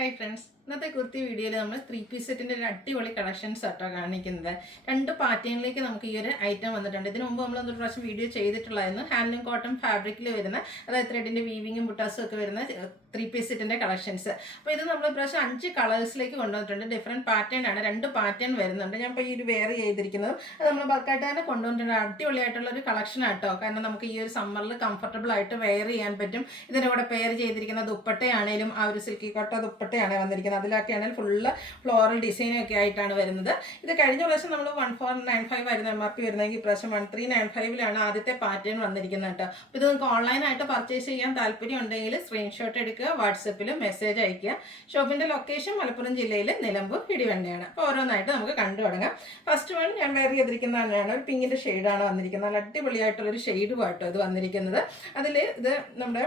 Hi friends, ഇന്നത്തെ കുർത്തി വീഡിയോയിൽ നമ്മൾ 3 പീസ് സെറ്റിൻ്റെ ഒരു അടിപൊളി കളക്ഷൻസ് ആട്ടോ കാണിക്കുന്നത്. രണ്ട് പാറ്റേണിലേക്ക് നമുക്ക് ഈ ഒരു ഐറ്റം വന്നിട്ടുണ്ട്. ഇതിനു മുമ്പ് നമ്മൾ ഒരു പ്രാവശ്യം വീഡിയോ ചെയ്തിട്ടുള്ളതായിരുന്നു. ഹാൻഡ്ലൂം കോട്ടൺ ഫാബ്രിക്കിൽ വരുന്ന, അതായത് ത്രെഡിൻ്റെ വീവിങ്ങും ബുട്ടാസും ഒക്കെ വരുന്ന 3 പീസ് സെറ്റിൻ്റെ കളക്ഷൻസ്. അപ്പോൾ ഇത് നമ്മൾ പ്രാവശ്യം 5 കളേഴ്സിലേക്ക് കൊണ്ടുവന്നിട്ടുണ്ട്. ഡിഫറെൻറ്റ് പാറ്റേൺ ആണ്, 2 പാറ്റേൺ വരുന്നുണ്ട്. ഞാൻ ഇപ്പോൾ ഈ ഒരു വെയർ ചെയ്തിരിക്കുന്നത് അത് നമ്മൾ ബൾക്കായിട്ട് തന്നെ കൊണ്ടുവന്നിട്ടുണ്ട്. അടിപൊളിയായിട്ടുള്ള ഒരു കളക്ഷൻ ആട്ടോ. കാരണം നമുക്ക് ഈ ഒരു സമ്മറിൽ കംഫർട്ടബിൾ ആയിട്ട് വെയർ ചെയ്യാൻ പറ്റും. ഇതിൻ്റെ കൂടെ പെയർ ചെയ്തിരിക്കുന്ന ദുപ്പട്ടയാണേലും ആ ഒരു സിൽക്കി കോട്ട ദുപ്പട്ടയാണ് വന്നിരിക്കുന്നത്. അതിലൊക്കെയാണെങ്കിൽ ഫുള്ള് ഫ്ലോറൽ ഡിസൈനൊക്കെ ആയിട്ടാണ് വരുന്നത്. ഇത് കഴിഞ്ഞ പ്രാവശ്യം നമ്മൾ 1495 ആയിരുന്നു MRP വരുന്നതെങ്കിൽ ഇപ്രാവശ്യം 1395 ആദ്യത്തെ പാറ്റേൺ വന്നിരിക്കുന്നത് കേട്ടോ. അപ്പോൾ ഇത് നിങ്ങൾക്ക് ഓൺലൈനായിട്ട് പർച്ചേസ് ചെയ്യാൻ താല്പര്യം ഉണ്ടെങ്കിൽ സ്ക്രീൻഷോട്ട് എടുക്കുക, വാട്സപ്പിൽ മെസ്സേജ് അയയ്ക്കുക. ഷോപ്പിൻ്റെ ലൊക്കേഷൻ മലപ്പുറം ജില്ലയിൽ നിലമ്പൂർ ഇടിവണ്ടിയാണ്. അപ്പോൾ ഓരോന്നായിട്ട് നമുക്ക് കണ്ടു തുടങ്ങാം. ഫസ്റ്റ് വൺ ഞാൻ വെയർ ചെയ്തിരിക്കുന്ന തന്നെയാണ്, ഒരു പിങ്കിൻ്റെ ഷെയ്ഡാണ് വന്നിരിക്കുന്നത്. നല്ല അടിപൊളിയായിട്ടുള്ളൊരു ഷെയ്ഡും ആട്ടോ ഇത് വന്നിരിക്കുന്നത്. അതിൽ ഇത് നമ്മുടെ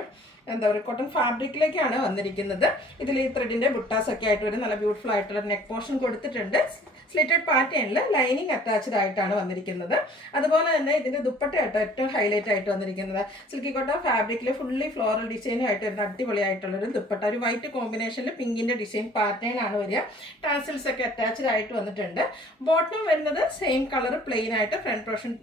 എന്താ പറയുക കോട്ടൺ ഫാബ്രിക്കിലേക്കാണ് വന്നിരിക്കുന്നത്. ഇതിൽ ഈ ത്രെഡിൻ്റെ ബുട്ടാസൊക്കെ ആയിട്ട് ഒരു നല്ല ബ്യൂട്ടിഫുൾ ആയിട്ടുള്ള നെക്ക് പോർഷൻ കൊടുത്തിട്ടുണ്ട്. സ്ലിറ്റഡ് പാറ്റേണിൽ ലൈനിങ് അറ്റാച്ച്ഡ് ആയിട്ടാണ് വന്നിരിക്കുന്നത്. അതുപോലെ തന്നെ ഇതിൻ്റെ ദുപ്പട്ടയായിട്ട് ഏറ്റവും ഹൈലൈറ്റ് ആയിട്ട് വന്നിരിക്കുന്നത് സിൽക്കി കോട്ട ഫാബ്രിക്കിൽ ഫുള്ളി ഫ്ലോറൽ ഡിസൈനും ആയിട്ട് വരുന്ന അടിപൊളിയായിട്ടുള്ളൊരു ദുപ്പട്ട. ഒരു വൈറ്റ് കോമ്പിനേഷനിൽ പിങ്കിൻ്റെ ഡിസൈൻ പാറ്റേൺ ആണ് വരിക. ടാസിൽസ് ഒക്കെ അറ്റാച്ച്ഡ് ആയിട്ട് വന്നിട്ടുണ്ട്. ബോട്ടം വരുന്നത് സെയിം കളർ പ്ലെയിൻ ആയിട്ട്, ഫ്രണ്ട് പോർഷൻ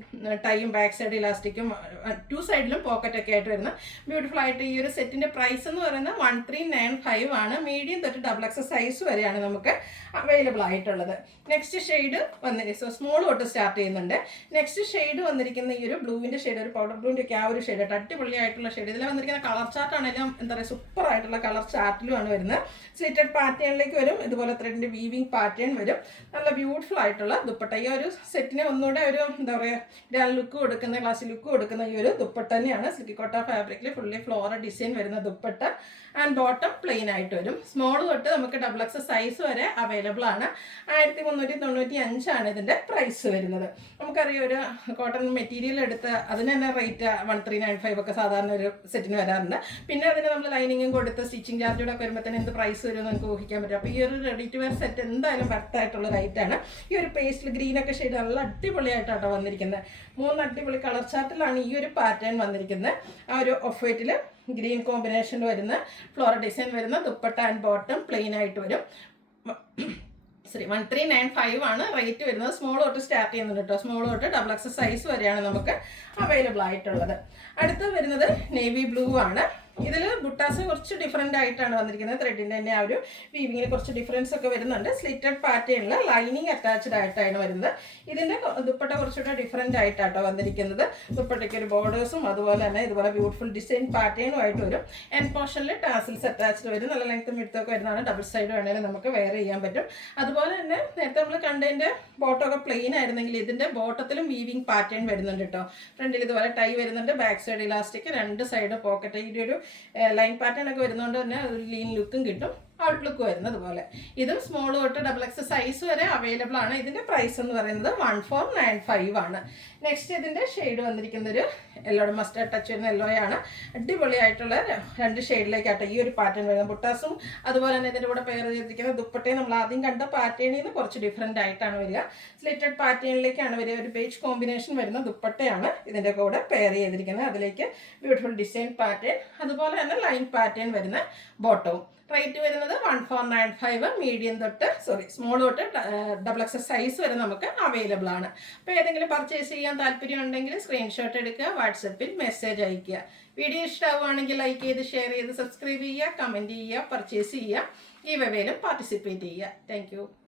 ടൈയും ബാക്ക് സൈഡ് ഇലാസ്റ്റിക്കും 2 സൈഡിലും പോക്കറ്റൊക്കെ ആയിട്ട് വരുന്ന ബ്യൂട്ടിഫുൾ ആയിട്ട് ഈ ഒരു സെറ്റിൻ്റെ പ്രൈസ് എന്ന് പറയുന്നത് 1395 ആണ്. മീഡിയം തൊട്ട് XXL സൈസ് വരെയാണ് നമുക്ക് അവൈലബിൾ ആയിട്ടുള്ളത്. നെക്സ്റ്റ് ഷെയ്ഡ് വന്നിരിക്കുന്നത് സ്മോൾ തൊട്ട് സ്റ്റാർട്ട് ചെയ്യുന്നുണ്ട്. നെക്സ്റ്റ് ഷെയ്ഡ് വന്നിരിക്കുന്ന ഈ ഒരു ബ്ലൂവിൻ്റെ ഷെയ്ഡ്, ഒരു പൗഡർ ബ്ലൂവിൻ്റെ ഒക്കെ ആ ഒരു ഷെയ്ഡ് അടിപൊളിയായിട്ടുള്ള ഷെയ്ഡ്. ഇതിൽ വന്നിരിക്കുന്ന കളർ ചാർട്ടാണെങ്കിലും എന്താ പറയുക സൂപ്പർ ആയിട്ടുള്ള കളർ ചാർട്ടിലുമാണ് വരുന്നത്. സ്ലിറ്റഡ് പാറ്റേണിലേക്ക് വരും. ഇതുപോലെ ത്രെഡിൻ്റെ വീവിങ് പാറ്റേൺ വരും. നല്ല ബ്യൂട്ടിഫുൾ ആയിട്ടുള്ള ദുപ്പട്ട. ഈ ഒരു സെറ്റിന് ഒന്നുകൂടെ ഒരു എന്താ പറയുക ഗ്രാൻഡ് ലുക്ക് കൊടുക്കുന്ന, ക്ലാസ്സിൽ ലുക്ക് കൊടുക്കുന്ന ഈ ഒരു ദുപ്പട്ട തന്നെയാണ്. സിൽക്കി കോട്ട ഫാബ്രിക്കിൽ ഫുള്ളി ഫ്ലോറൽ ഡിസൈൻ വരുന്ന ദുപ്പട്ട. ആൻഡ് ബോട്ടം പ്ലെയിൻ ആയിട്ട് വരും. സ്മോൾ തൊട്ട് നമുക്ക് XXL സൈസ് വരെ അവൈലബിൾ ആണ്. 1395 ഇതിൻ്റെ പ്രൈസ് വരുന്നത്. നമുക്കറിയാം ഒരു കോട്ടൺ മെറ്റീരിയൽ എടുത്ത് അതിന് തന്നെ റേറ്റ് 1395 ഒക്കെ സാധാരണ ഒരു സെറ്റിന് വരാറുണ്ട്. പിന്നെ അതിന് നമ്മൾ ലൈനിങ്ങും കൊടുത്ത് സ്റ്റിച്ചിങ് ചാർജോടെ ഒക്കെ വരുമ്പോൾ തന്നെ എന്ത് പ്രൈസ് വരുമെന്ന് നമുക്ക് ഊഹിക്കാൻ പറ്റും. അപ്പോൾ ഈ ഒരു റെഡി ടു വെയർ സെറ്റ് എന്തായാലും വർത്തായിട്ടുള്ള റേറ്റാണ്. ഈ ഒരു പേസ്റ്റൽ ഗ്രീനൊക്കെ ഷെയ്ഡ് നല്ല അടിപൊളിയായിട്ടാണ് വന്നിരിക്കുന്നത്. 3 അടിപൊളി കളർ ചാർട്ടിലാണ് ഈ ഒരു പാറ്റേൺ വന്നിരിക്കുന്നത്. ആ ഒരു ഓഫ് വൈറ്റിൽ ഗ്രീൻ കോമ്പിനേഷൻ വരുന്ന ഫ്ലോറൽ ഡിസൈൻ വരുന്ന ദുപ്പട്ട ആൻഡ് ബോട്ടം പ്ലെയിൻ ആയിട്ട് വരും. 1395 ആണ് റേറ്റ് വരുന്നത്. സ്മോൾ തൊട്ട് സ്റ്റാർട്ട് ചെയ്യുന്നുണ്ട് കേട്ടോ. സ്മോൾ തൊട്ട് XXL സൈസ് വരെയാണ് നമുക്ക് അവൈലബിൾ ആയിട്ടുള്ളത്. അടുത്ത് വരുന്നത് നേവി ബ്ലൂ ആണ്. ഇതിൽ ബുട്ടാസ് കുറച്ച് ഡിഫറെൻ്റ് ആയിട്ടാണ് വന്നിരിക്കുന്നത്. ത്രെഡിൻ്റെ തന്നെ ആ ഒരു വീവിങ്ങിൽ കുറച്ച് ഡിഫറൻസ് ഒക്കെ വരുന്നുണ്ട്. സ്ലിറ്റഡ് പാറ്റേണിൽ ലൈനിങ് അറ്റാച്ച്ഡ് ആയിട്ടാണ് വരുന്നത്. ഇതിൻ്റെ ദുപ്പട്ട കുറച്ചുകൂടെ ഡിഫറെൻ്റ് ആയിട്ടാട്ടോ വന്നിരിക്കുന്നത്. ദുപ്പട്ടയ്ക്ക് ഒരു ബോർഡേഴ്സും അതുപോലെ തന്നെ ഇതുപോലെ ബ്യൂട്ടിഫുൾ ഡിസൈൻ പാറ്റേണും ആയിട്ട് വരും. എൻഡ് പോർഷനിൽ ടാസിൽസ് അറ്റാച്ച്ഡ് വരും. നല്ല ലെങ്ത്തും വിഡ്ത്തും വരുന്നതാണ്. ഡബിൾ സൈഡ് വേണമെങ്കിൽ നമുക്ക് വെയർ ചെയ്യാൻ പറ്റും. അതുപോലെ തന്നെ നേരത്തെ നമ്മൾ കണ്ടതിൻ്റെ ബോട്ടമൊക്കെ പ്ലെയിൻ ആയിരുന്നെങ്കിൽ ഇതിൻ്റെ ബോട്ടത്തിലും വീവിങ് പാറ്റേൺ വരുന്നുണ്ട് കേട്ടോ. ഫ്രണ്ടിൽ ഇതുപോലെ ടൈ വരുന്നുണ്ട്. Back side elastic, 2 side pocket. ഈ ഒരു ലൈൻ പാറ്റേൺ ഒക്കെ വരുന്നതുകൊണ്ട് തന്നെ ഒരു ലീൻ ലുക്കും കിട്ടും, ഔട്ട്ലുക്ക് വരുന്നത് പോലെ. ഇതും സ്മോൾ തൊട്ട് XXL സൈസ് വരെ അവൈലബിൾ ആണ്. ഇതിൻ്റെ പ്രൈസ് എന്ന് പറയുന്നത് 1495 ആണ്. നെക്സ്റ്റ് ഇതിൻ്റെ ഷെയ്ഡ് വന്നിരിക്കുന്ന ഒരു യെല്ലോയുടെ മസ്റ്റേർഡ് ടച്ച് വരുന്ന യെല്ലോയാണ്. അടിപൊളിയായിട്ടുള്ള 2 ഷെയ്ഡിലേക്കാട്ടോ ഈ ഒരു പാറ്റേൺ വരുന്നത്. ബുട്ടാസും അതുപോലെ തന്നെ ഇതിൻ്റെ കൂടെ പെയർ ചെയ്തിരിക്കുന്ന ദുപ്പട്ടയും നമ്മൾ ആദ്യം കണ്ട പാറ്റേണിൽ നിന്ന് കുറച്ച് ഡിഫറെൻ്റ് ആയിട്ടാണ് വരിക. സ്ലിറ്റഡ് പാറ്റേണിലേക്കാണ് വരിക. ഒരു ബേജ് കോമ്പിനേഷൻ വരുന്ന ദുപ്പട്ടയാണ് ഇതിൻ്റെ കൂടെ പെയർ ചെയ്തിരിക്കുന്നത്. അതിലേക്ക് ബ്യൂട്ടിഫുൾ ഡിസൈൻ പാറ്റേൺ, അതുപോലെ തന്നെ ലൈൻ പാറ്റേൺ വരുന്ന ബോട്ടവും. റേറ്റ് വരുന്നത് 1495. മീഡിയം തൊട്ട് സ്മോൾ തൊട്ട് XXL സൈസ് വരെ നമുക്ക് അവൈലബിൾ ആണ്. അപ്പോൾ ഏതെങ്കിലും പർച്ചേസ് ചെയ്യാൻ താല്പര്യം ഉണ്ടെങ്കിൽ സ്ക്രീൻഷോട്ട് എടുക്കുക, വാട്സപ്പിൽ മെസ്സേജ് അയയ്ക്കുക. വീഡിയോ ഇഷ്ടമാവുകയാണെങ്കിൽ ലൈക്ക് ചെയ്ത് ഷെയർ ചെയ്ത് സബ്സ്ക്രൈബ് ചെയ്യുക, കമൻറ്റ് ചെയ്യുക, പർച്ചേസ് ചെയ്യുക, ഗീവ് അവേയിലും പാർട്ടിസിപ്പേറ്റ് ചെയ്യുക. താങ്ക്